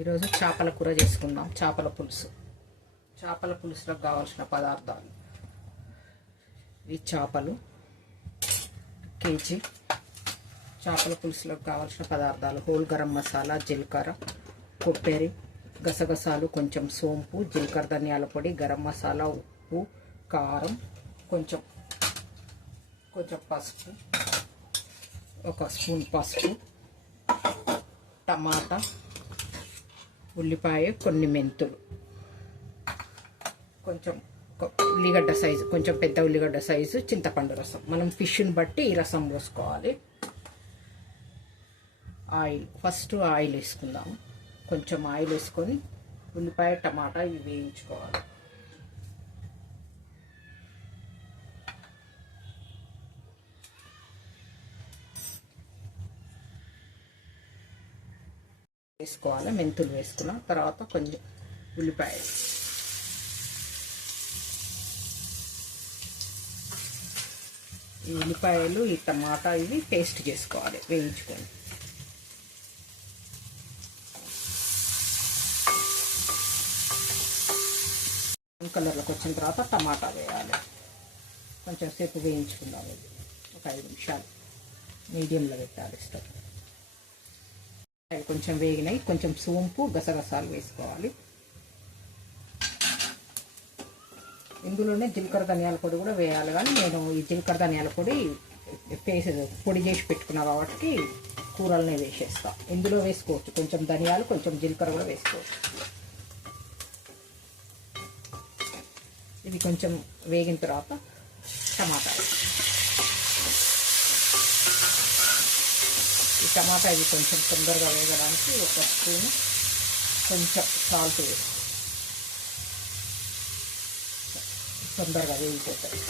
ఈరోజు చేపల కూర చేసుకుందాం. చేపల పులుసు. చేపల పులుసులకు కావాల్సిన పదార్థాలు: ఈ చేపలు కేజీ. చేపల పులుసులకు కావాల్సిన పదార్థాలు: హోల్ గరం మసాలా, జీలకర్ర, కొబ్బరి, గసగసాలు, కొంచెం సోంపు, జీలకర్ర, ధనియాల పొడి, గరం మసాలా, ఉప్పు, కారం, కొంచెం పసుపు, 1 స్పూన్ పసుపు, టమాటా, ఉల్లిపాయ, కొన్ని మెంతులు, కొంచెం ఉల్లిగడ్డ సైజు, కొంచెం పెద్ద ఉల్లిగడ్డ సైజు, చింతపండు రసం. మనం ఫిష్ని బట్టి ఈ రసం పోసుకోవాలి. ఆయిల్, ఫస్ట్ ఆయిల్ వేసుకుందాము. కొంచెం ఆయిల్ వేసుకొని ఉల్లిపాయ, టమాటా ఇవి వేయించుకోవాలి. వేసుకోవాలి. మెంతులు వేసుకున్న తర్వాత కొంచెం ఉల్లిపాయలు, ఈ ఉల్లిపాయలు, ఈ టమాటా ఇవి పేస్ట్ చేసుకోవాలి వేయించుకొని. కలర్లోకి వచ్చిన తర్వాత టమాటా వేయాలి. కొంచెం సేపు వేయించుకుందాం. ఇది ఒక 5 నిమిషాలు మీడియంలో పెట్టాలి స్టవ్. అవి కొంచెం వేగినాయి. కొంచెం సోంపు, గసగసాలు వేసుకోవాలి. ఇందులోనే జీలకర్ర, ధనియాల పొడి కూడా వేయాలి, కానీ నేను ఈ జీలకర్ర, ధనియాల పొడి పొడి చేసి పెట్టుకున్నా కాబట్టి కూరలనే వేసేస్తా. ఇందులో వేసుకోవచ్చు కొంచెం ధనియాలు, కొంచెం జీలకర్ర కూడా వేసుకోవచ్చు. ఇది కొంచెం వేగిన తర్వాత టమాటాలు, ఈ టమాటా ఇది కొంచెం తొందరగా వేగడానికి 1 స్పూన్ కొంచెం సాల్ట్ వేసి తొందరగా వేగిపోతాయి.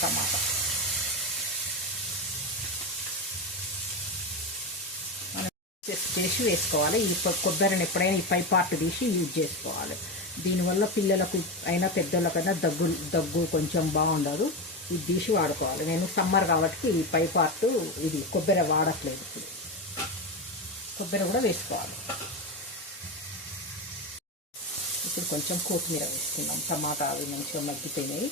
టమాటా మనం చేసి వేసుకోవాలి. ఈ కొబ్బరిని ఎప్పుడైనా ఈ పై పార్ట్ తీసి యూజ్ చేసుకోవాలి. దీనివల్ల పిల్లలకు అయినా పెద్దోళ్ళకైనా దగ్గు కొంచెం బాగుండదు. ఇది తీసి వాడుకోవాలి. నేను సమ్మర్ కాబట్టి ఈ పై పార్ట్ ఇది కొబ్బరి వాడట్లేదు. ఇప్పుడు కొబ్బరి కూడా వేసుకోవాలి. ఇప్పుడు కొంచెం కొత్తిమీర వేసుకుందాం. టమాటా అవి మంచిగా మగ్గిపోయినాయి.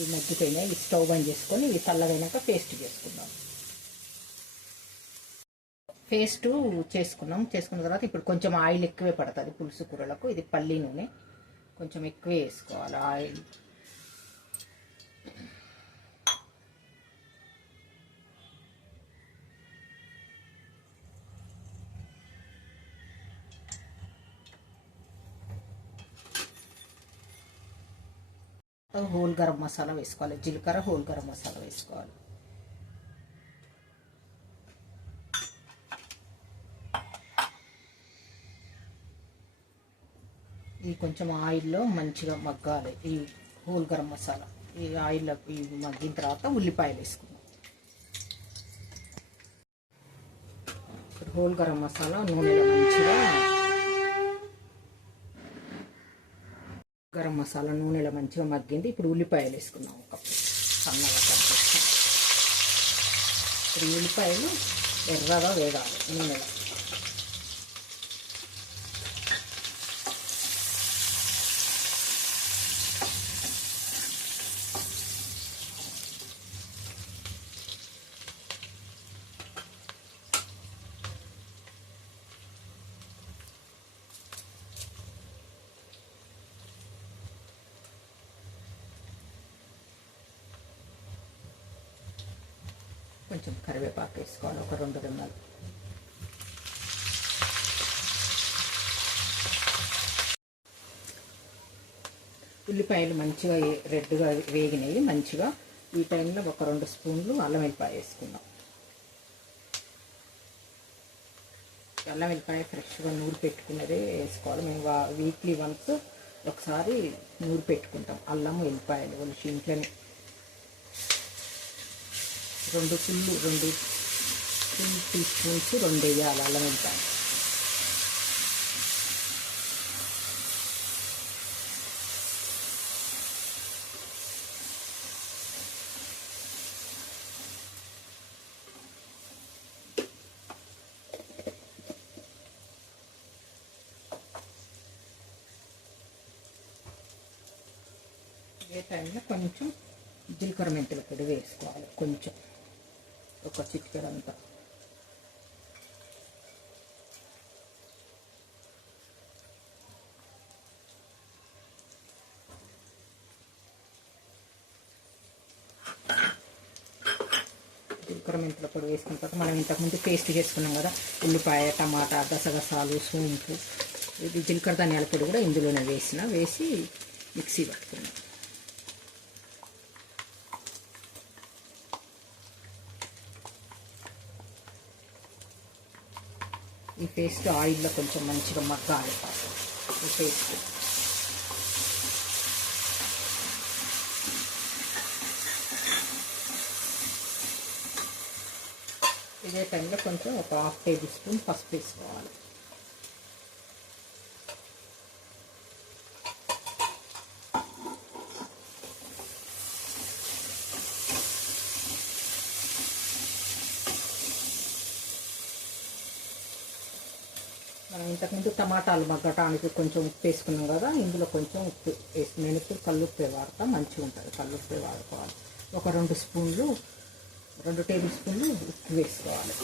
ఇవి మగ్గిపోయినాయి. ఇవి స్టవ్ బంద్ చేసుకొని ఇవి చల్లగైనాక పేస్ట్ చేసుకుందాం. పేస్ట్ చేసుకున్న తర్వాత ఇప్పుడు కొంచెం ఆయిల్ ఎక్కువే పడుతుంది పులుసు కూరలకు. ఇది పల్లి నూనె కొంచెం ఎక్కువే వేసుకోవాలి. ఆయిల్ హోల్ గరం మసాలా వేసుకోవాలి. జీలకర్ర, హోల్ గరం మసాలా వేసుకోవాలి. ఇది కొంచెం ఆయిల్లో మంచిగా మగ్గాలి. ఈ హోల్ గరం మసాలా ఈ ఆయిల్లో మగ్గిన తర్వాత ఉల్లిపాయలు వేసుకుందాం. హోల్ గరం మసాలా నూనెలో మంచిగా గరం మసాలా నూనెలో మంచిగా మగ్గింది. ఇప్పుడు ఉల్లిపాయలు వేసుకున్నాం. ఒక సన్నగా కట్ చేస్తాం. ఇప్పుడు ఉల్లిపాయలు ఎర్రగా వేగాలి నూనెలో. కొంచెం కరివేపాకు వేసుకోవాలి. ఒక 2 రెమ్మలు. ఉల్లిపాయలు మంచిగా రెడ్గా వేగినాయి. మంచిగా ఈ టైంలో ఒక 2 స్పూన్లు అల్లం వెల్లిపాయ వేసుకుందాం. అల్లం వెల్లిపాయ ఫ్రెష్గా నూరు పెట్టుకున్నదే వేసుకోవాలి. మేము వీక్లీ వన్స్ ఒకసారి నూరు పెట్టుకుంటాం అల్లం వెల్లిపాయలు ఒలిచి ఇంట్లోనే. 2 2 టీ స్పూన్స్ 2 వేయాలి అల్లం వెల్లిపాయ. ఏ టైంలో కొంచెం జీలకర్ర మెంతుల పొడి వేసుకోవాలి, కొంచెం ఒక చిటికెడంతా. జీలకర్ర మెంతుల పొడి వేసుకున్న తర్వాత మనం ఇంతకుముందు పేస్ట్ చేసుకున్నాం కదా, ఉల్లిపాయ, టమాటా, గసగసాలు, సోంపు, ఇది జీలకర్ర ధనియాల పొడి కూడా ఇందులోనే వేసి మిక్సీ పట్టుకున్నాం. ఈ పేస్ట్ ఆయిల్లో కొంచెం మంచిగా మగ్గాలి. ఈ పేస్ట్ ఇదే టైంలో కొంచెం ఒక 1/2 టేబుల్ స్పూన్ పసుపు వేసుకోవాలి. మనం ఇంతకుముందు టమాటాలు మగ్గటానికి కొంచెం ఉప్పు వేసుకున్నాం కదా, ఇందులో కొంచెం ఉప్పు వేసి, నేను ఇప్పుడు కల్లుప్పే వాడతా, మంచిగా ఉంటుంది. కల్లుప్పే వాడుకోవాలి. ఒక 2 టేబుల్ స్పూన్లు ఉప్పు వేసుకోవాలి.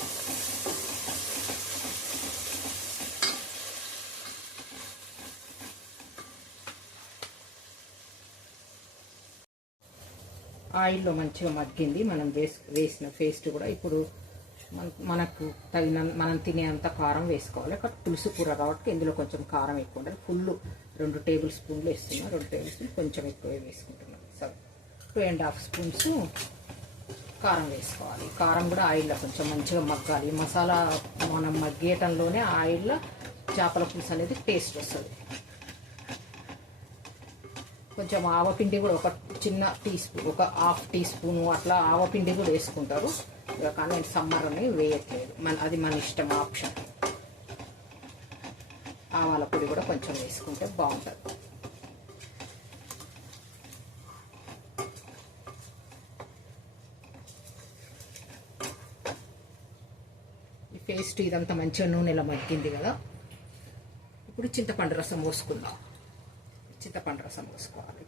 ఆయిల్లో మంచిగా మగ్గింది. మనం వేసిన పేస్ట్ కూడా ఇప్పుడు మనకు తగిన మనం తినేంత కారం వేసుకోవాలి. అక్కడ పులుసు కూర కాబట్టి ఇందులో కొంచెం కారం ఎక్కువ ఉండాలి. ఫుల్ 2 టేబుల్ స్పూన్లు వేస్తున్నాం. 2 టేబుల్ స్పూన్ కొంచెం ఎక్కువ వేసుకుంటున్నాం. 2.5 స్పూన్స్ కారం వేసుకోవాలి. కారం కూడా ఆయిల్లో కొంచెం మంచిగా మగ్గాలి. మసాలా మనం మగ్గేయటంలోనే ఆయిల్లో చేపల పులుసు అనేది టేస్ట్ వస్తుంది. కొంచెం ఆవపిండి కూడా ఒక చిన్న టీ స్పూన్, ఒక 1/2 టీ స్పూన్ అట్లా ఆవపిండి కూడా వేసుకుంటారు. కానీ నేను సమ్మర్ అని వేయట్లేదు, అది మన ఇష్టం, ఆప్షన్. ఆవాల పొడి కూడా కొంచెం వేసుకుంటే బాగుంటుంది. ఈ పేస్ట్ ఇదంతా మంచిగా నూనెలో మగ్గింది కదా, ఇప్పుడు చింతపండు రసం పోసుకుందాం. చింతపండు రసం పోసుకోవాలి.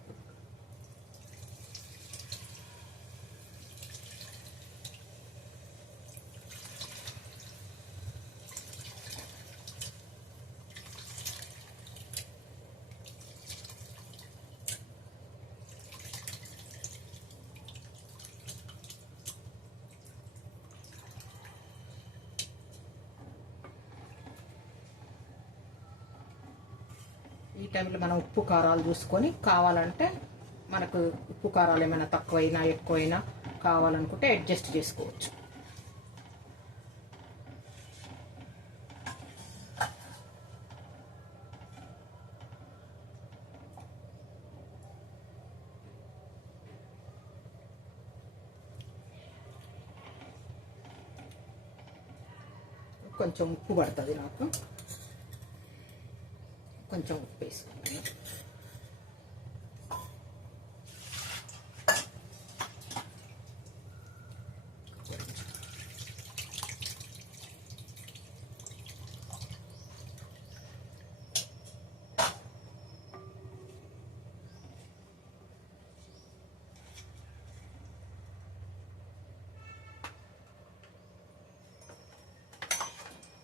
ఈ టైంలో మనం ఉప్పు కారాలు చూసుకొని, కావాలంటే మనకు ఉప్పు కారాలు ఏమైనా తక్కువైనా ఎక్కువైనా కావాలనుకుంటే అడ్జస్ట్ చేసుకోవచ్చు. కొంచెం ఉప్పు పడుతుంది నాకు, కొంచెం ఉప్పు వేసుకున్నాను.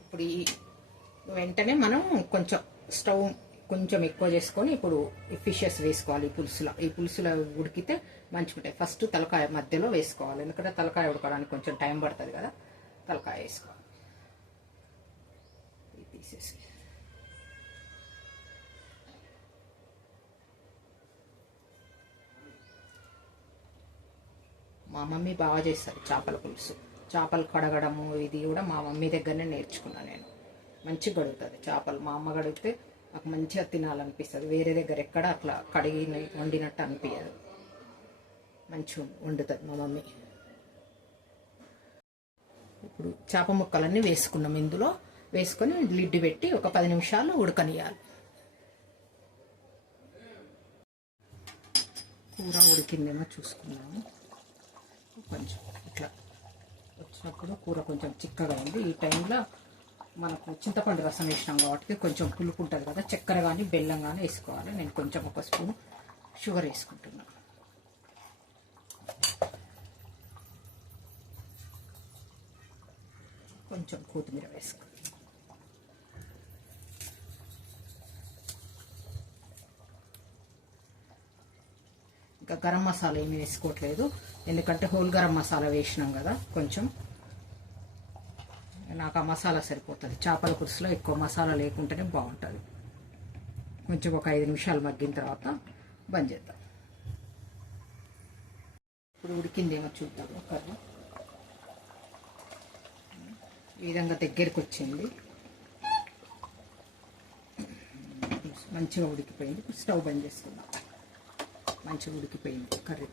ఇప్పుడు వెంటనే మనం కొంచెం స్టవ్ కొంచెం ఎక్కువ చేసుకొని ఇప్పుడు ఈ ఫిషెస్ వేసుకోవాలి. ఈ పులుసులో ఉడికితే మంచిగా ఉంటాయి. ఫస్ట్ తలకాయ మధ్యలో వేసుకోవాలి, ఎందుకంటే తలకాయ ఉడకడానికి కొంచెం టైం పడుతుంది కదా. తలకాయ వేసుకోవాలి ఈ పీసెస్. మా మమ్మీ బాగా చేస్తారు చేపల పులుసు. చేపలు కడగడము ఇది కూడా మా మమ్మీ దగ్గరనే నేర్చుకున్నాను నేను. మంచిగా కడుగుతుంది చేపలు. మా అమ్మ కడిగితే నాకు మంచిగా తినాలనిపిస్తుంది. వేరే దగ్గర ఎక్కడ అట్లా కడిగి వండినట్టు అనిపించదు. మంచిగా వండుతుంది మా మమ్మీ. ఇప్పుడు చేప ముక్కలన్నీ వేసుకున్నాం. ఇందులో వేసుకొని లిడ్ పెట్టి ఒక 10 నిమిషాలు ఉడకనియాలి. కూర ఉడికిందేమో చూసుకున్నాము. కొంచెం ఇట్లా వచ్చినప్పుడు కూర కొంచెం చిక్కగా ఉంది. ఈ టైంలో మనకు చింతపండు రసం వేసినాం కాబట్టి కొంచెం పులుపు ఉంటుంది కదా, చక్కెర కానీ బెల్లం కానీ వేసుకోవాలి. నేను కొంచెం ఒక స్పూన్ షుగర్ వేసుకుంటున్నాను. కొంచెం కొత్తిమీర వేసుకో. ఇంకా గరం మసాలా ఏమీ వేసుకోవట్లేదు, ఎందుకంటే హోల్ గరం మసాలా వేసినాం కదా. కొంచెం నాకు ఆ మసాలా సరిపోతుంది. చేపల పులుసులో ఎక్కువ మసాలా లేకుంటేనే బాగుంటుంది. కొంచెం ఒక 5 నిమిషాలు మగ్గిన తర్వాత బంద్ చేద్దాం. ఇప్పుడు ఉడికిందేమో చూద్దాము. కర్రీ ఈ విధంగా దగ్గరికి వచ్చింది, మంచిగా ఉడికిపోయింది. స్టవ్ బంద్ చేసుకుందాం. మంచిగా ఉడికిపోయింది కర్రీ.